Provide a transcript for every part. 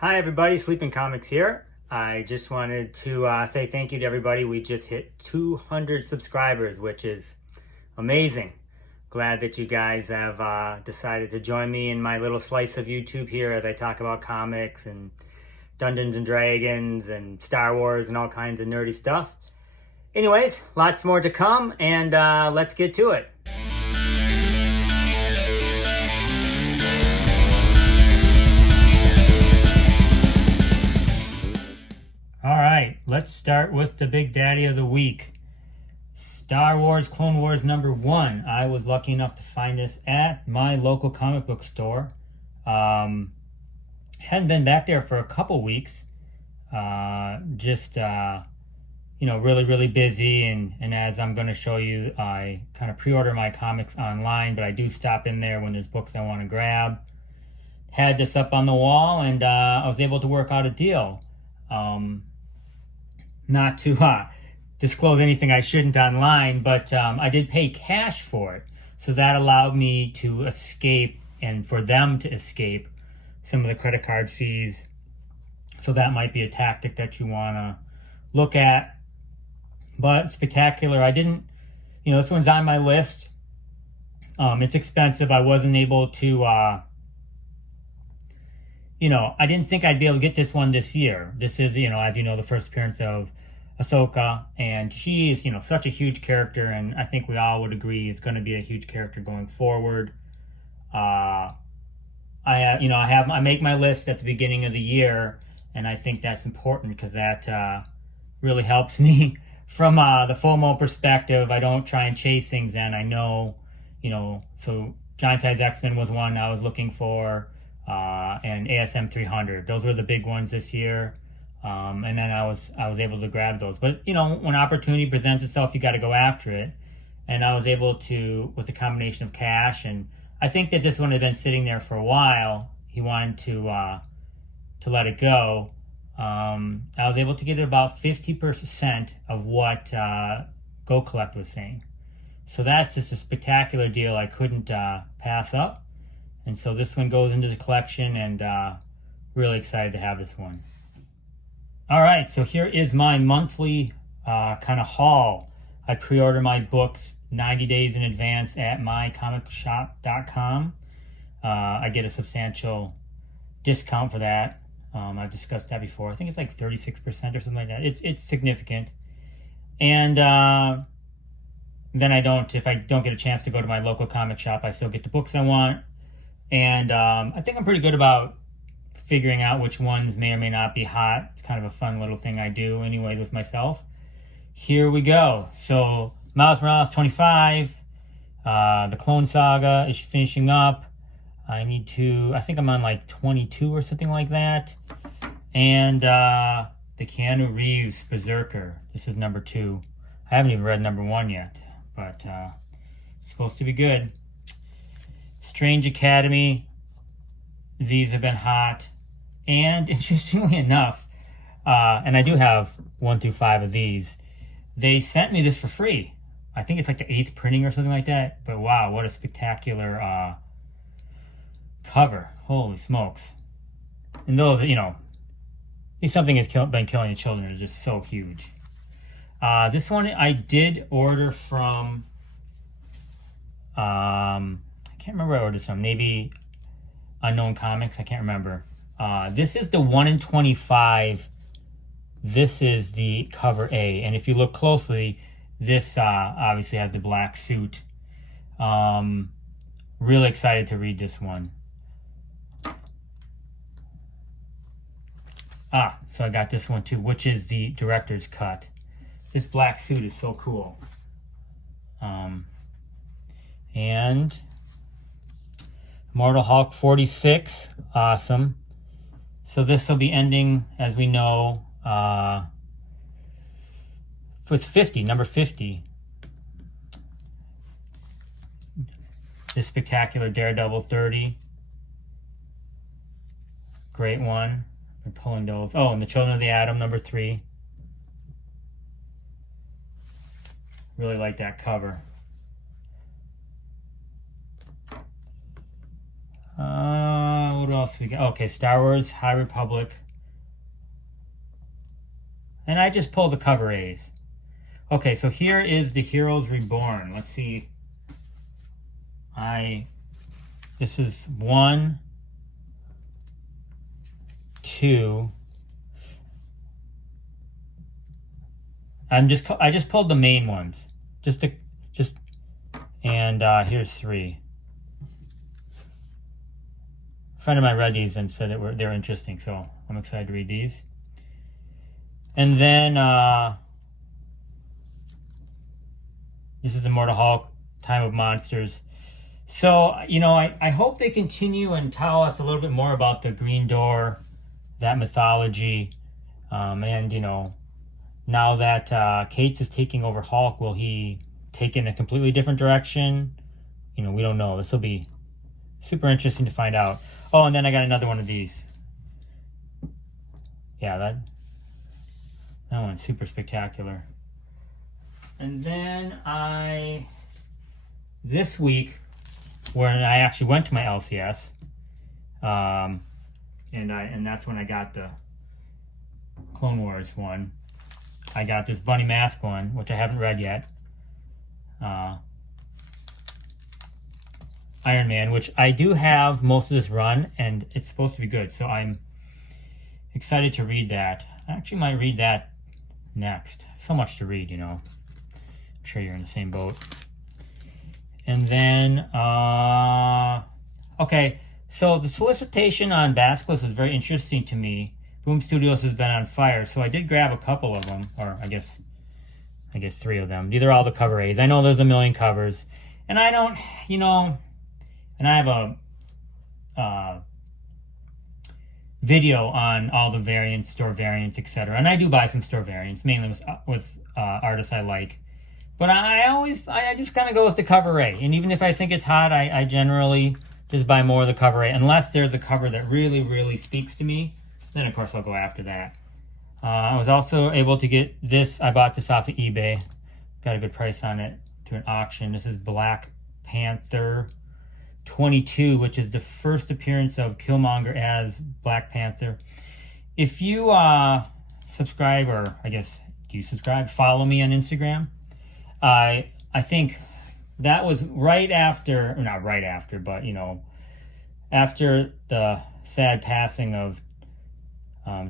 Hi everybody, Sleeping Comics here. I just wanted to say thank you to everybody. We just hit 200 subscribers, which is amazing. Glad that you guys have decided to join me in my little slice of YouTube here as I talk about comics and Dungeons and Dragons and Star Wars and all kinds of nerdy stuff. Anyways, lots more to come, and let's get to it. Alright, let's start with the big daddy of the week. Star Wars Clone Wars #1. I was lucky enough to find this at my local comic book store. Hadn't been back there for a couple weeks. Really busy, and as I'm going to show you, I kind of pre-order my comics online, but I do stop in there when there's books I want to grab. Had this up on the wall, and I was able to work out a deal. Not to disclose anything I shouldn't online, but I did pay cash for it. So that allowed me to escape, and for them to escape, some of the credit card fees. So that might be a tactic that you want to look at. But spectacular. I didn't, this one's on my list. It's expensive. I wasn't able to, I didn't think I'd be able to get this one this year. This is, as you know, the first appearance of Ahsoka, and she is, such a huge character, and I think we all would agree is going to be a huge character going forward. I make my list at the beginning of the year, and I think that's important because that really helps me from the FOMO perspective. I don't try and chase things, and I know, so Giant Size X-Men was one I was looking for, and ASM 300. Those were the big ones this year. And then I was able to grab those. But, when opportunity presents itself, you got to go after it. And I was able to, with a combination of cash, and I think that this one had been sitting there for a while. He wanted to let it go. I was able to get it about 50% of what Go Collect was saying. So that's just a spectacular deal I couldn't pass up. And so this one goes into the collection, and really excited to have this one. All right, so here is my monthly kind of haul. I pre-order my books 90 days in advance at mycomicshop.com. I get a substantial discount for that. I've discussed that before. I think it's like 36% or something like that. It's significant. And then if I don't get a chance to go to my local comic shop, I still get the books I want. And I think I'm pretty good about figuring out which ones may or may not be hot. It's kind of a fun little thing I do anyways with myself. Here we go. So Miles Morales 25, the Clone Saga is finishing up. I think I'm on like 22 or something like that. And the Keanu Reeves Berserker. This is #2. I haven't even read #1 yet, but it's supposed to be good. Strange Academy. These have been hot. And interestingly enough, and I do have 1 through 5 of these, they sent me this for free. I think it's like the 8th printing or something like that. But wow, what a spectacular cover. Holy smokes. And those, something has been killing the children is just so huge. This one I did order from, I can't remember where I ordered this from. Maybe Unknown Comics, I can't remember. This is the 1 in 25. This is the cover A. And if you look closely, this obviously has the black suit. Really excited to read this one. So I got this one too, which is the director's cut. This black suit is so cool. And Immortal Hulk 46, awesome. So this will be ending, as we know, with 50, number 50. This spectacular Daredevil 30. Great one. We're pulling those. Oh, and the Children of the Atom, number 3. Really like that cover. what else we got? Okay, Star Wars, High Republic. And I just pulled the cover A's. Okay, so here is the Heroes Reborn. Let's see. This is 1, 2. I just pulled the main ones. And here's 3. A friend of mine read these and said that they're interesting, so I'm excited to read these. And then this is Immortal Hulk, Time of Monsters. So, you know, I hope they continue and tell us a little bit more about the Green Door, that mythology, and, you know, now that Cates is taking over Hulk, will he take in a completely different direction? You know, we don't know. This will be super interesting to find out. Oh, and then I got another one of these. Yeah, that one's super spectacular. And then this week, when I actually went to my LCS, and that's when I got the Clone Wars one. I got this Bunny Mask one, which I haven't read yet. Iron Man, which I do have most of this run, and it's supposed to be good, so I'm excited to read that. I actually might read that next. So much to read, you know. I'm sure you're in the same boat. And then, okay, so the solicitation on Basilisk was very interesting to me. Boom Studios has been on fire, so I did grab a couple of them, or I guess 3 of them. These are all the cover A's. I know there's a million covers, and I don't, you know, and I have a video on all the variants, store variants, etc. And I do buy some store variants, mainly with artists I like. But I just kind of go with the cover A. And even if I think it's hot, I generally just buy more of the cover A. Unless there's a cover that really, really speaks to me, then of course I'll go after that. I was also able to get this. I bought this off of eBay. Got a good price on it through an auction. This is Black Panther 22, which is the first appearance of Killmonger as Black Panther. If you subscribe, or I guess, do you subscribe? Follow me on Instagram. I think that was right after, or not right after, but, you know, after the sad passing of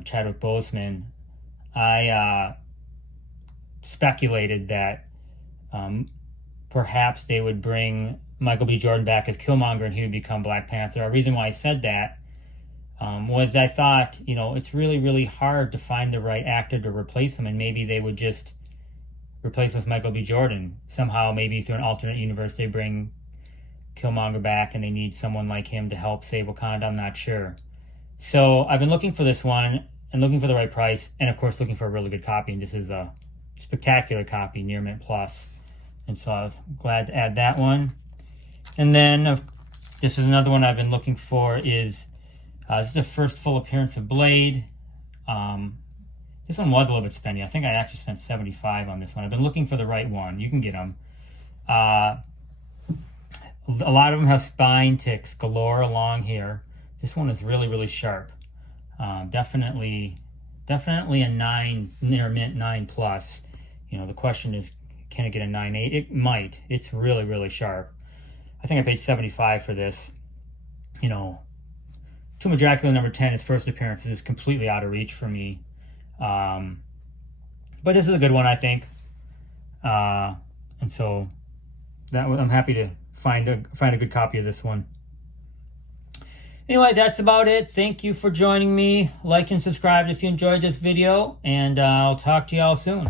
Chadwick Boseman, I speculated that perhaps they would bring Michael B. Jordan back as Killmonger and he would become Black Panther. A reason why I said that was I thought, you know, it's really, really hard to find the right actor to replace him, and maybe they would just replace with Michael B. Jordan. Somehow, maybe through an alternate universe, they bring Killmonger back and they need someone like him to help save Wakanda. I'm not sure. So I've been looking for this one and looking for the right price, and of course looking for a really good copy, and this is a spectacular copy, near mint plus. And so I was glad to add that one. And then this is another one I've been looking for. Is this is the first full appearance of Blade. This one was a little bit spendy. I think I actually spent $75 on this one. I've been looking for the right one. You can get them. A lot of them have spine ticks galore along here. This one is really, really sharp. Definitely a 9, near mint 9 plus. You know, the question is, can it get a 9.8? It might. It's really, really sharp. I think I paid $75 for this. You know, Tomb of Dracula number 10, his first appearance, is completely out of reach for me. But this is a good one, I think. And so I'm happy to find a good copy of this one. Anyways, that's about it. Thank you for joining me. Like and subscribe if you enjoyed this video, and I'll talk to y'all soon.